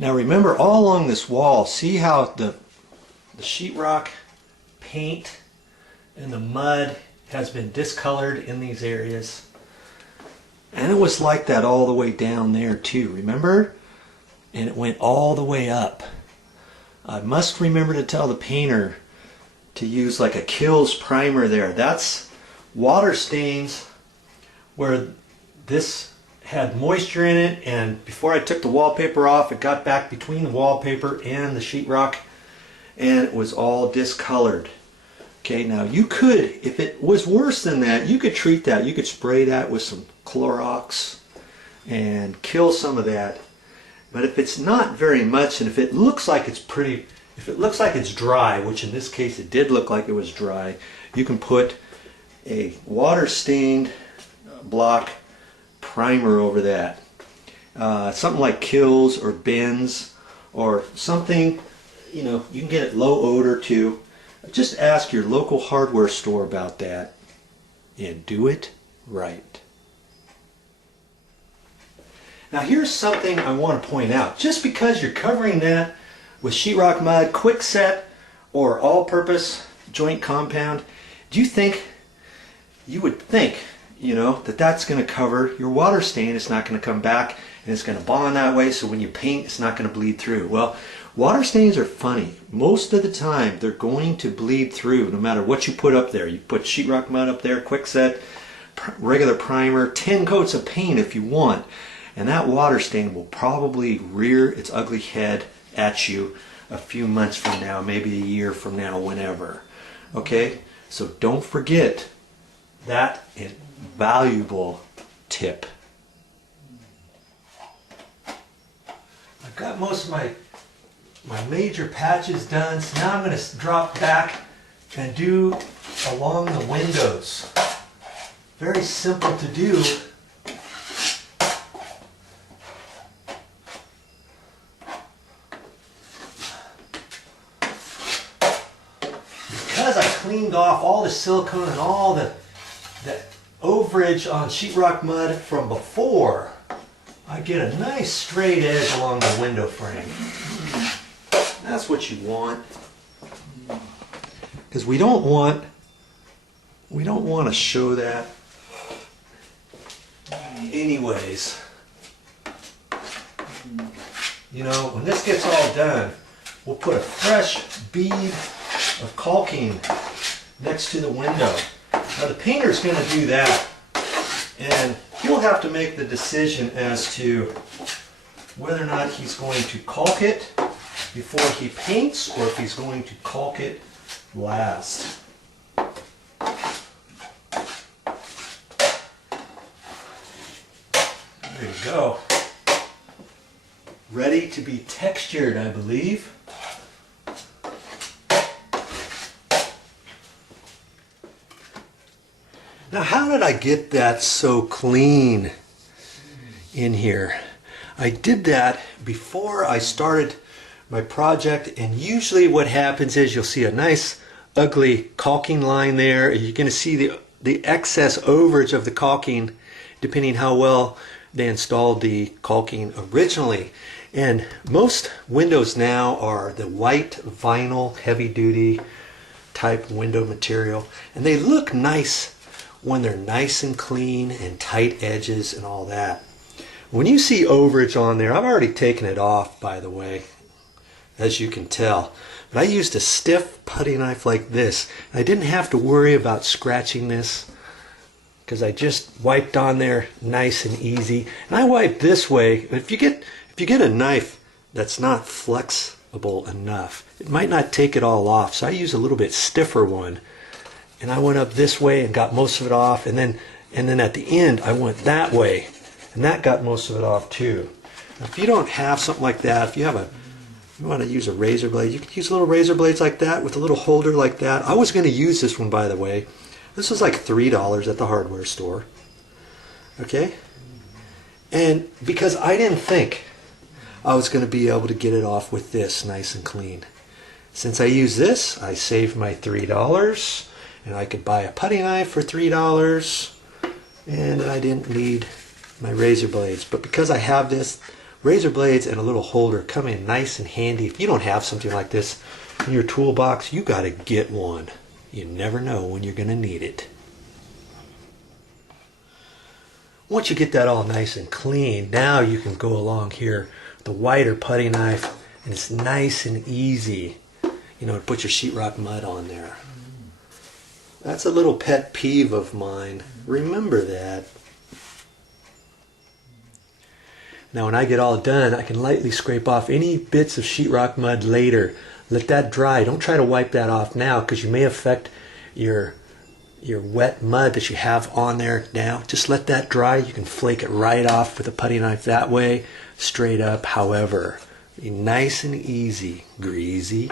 Now remember, all along this wall, see how the sheetrock paint and the mud has been discolored in these areas? And it was like that all the way down there too, remember? And it went all the way up. I must remember to tell the painter to use like a Kills primer there. That's water stains where this had moisture in it, and before I took the wallpaper off, it got back between the wallpaper and the sheetrock, and it was all discolored. Okay, now you could, if it was worse than that, you could treat that. You could spray that with some Clorox and kill some of that. But if it's not very much, and if it looks like it's pretty, if it looks like it's dry, which in this case it did look like it was dry, you can put a water-stained block primer over that. Something like Kills or Ben's or something, you know, you can get it low odor too. Just ask your local hardware store about that and do it right. Now here's something I want to point out. Just because you're covering that with sheetrock mud, quickset, or all-purpose joint compound, do you think, you would think, you know, that that's going to cover your water stain? It's not going to come back and it's going to bond that way, so when you paint it's not going to bleed through. Well, water stains are funny. Most of the time they're going to bleed through no matter what you put up there. You put sheetrock mud up there, quickset, regular primer, 10 coats of paint if you want, and that water stain will probably rear its ugly head at you a few months from now, maybe a year from now, whenever. Okay, so don't forget that valuable tip. I've got most of my major patches done, so now I'm going to drop back and do along the windows. Very simple to do. Because I cleaned off all the silicone and all the overage on sheetrock mud from before, I get a nice straight edge along the window frame. That's what you want, because we don't want to show that anyways. You know, when this gets all done, we'll put a fresh bead of caulking next to the window. Now the painter's going to do that, and he'll have to make the decision as to whether or not he's going to caulk it before he paints or if he's going to caulk it last. There you go. Ready to be textured, I believe. Now, how did I get that so clean in here? I did that before I started my project, and usually what happens is you'll see a nice ugly caulking line there. You're going to see the excess overage of the caulking depending how well they installed the caulking originally. And most windows now are the white vinyl heavy duty type window material, and they look nice when they're nice and clean and tight edges and all that. When you see overage on there, I've already taken it off, by the way, as you can tell. But I used a stiff putty knife like this. I didn't have to worry about scratching this because I just wiped on there nice and easy. And I wipe this way. If you get a knife that's not flexible enough, it might not take it all off. So I use a little bit stiffer one. And I went up this way and got most of it off, and then at the end I went that way, and that got most of it off too. Now, if you don't have something like that, if you want to use a razor blade, you can use little razor blades like that with a little holder like that. I was going to use this one, by the way. This was like $3 at the hardware store. Okay? And because I didn't think I was going to be able to get it off with this nice and clean. Since I use this, I saved my $3. And I could buy a putty knife for $3, and I didn't need my razor blades. But because I have this razor blades and a little holder come in nice and handy. If you don't have something like this in your toolbox, you got to get one. You never know when you're going to need it. Once you get that all nice and clean, now you can go along here with the wider putty knife, and it's nice and easy, you know, to put your sheetrock mud on there. That's a little pet peeve of mine. Remember that. Now when I get all done, I can lightly scrape off any bits of sheetrock mud later. Let that dry. Don't try to wipe that off now, because you may affect your wet mud that you have on there now. Just let that dry. You can flake it right off with a putty knife that way, straight up. However, be nice and easy, greasy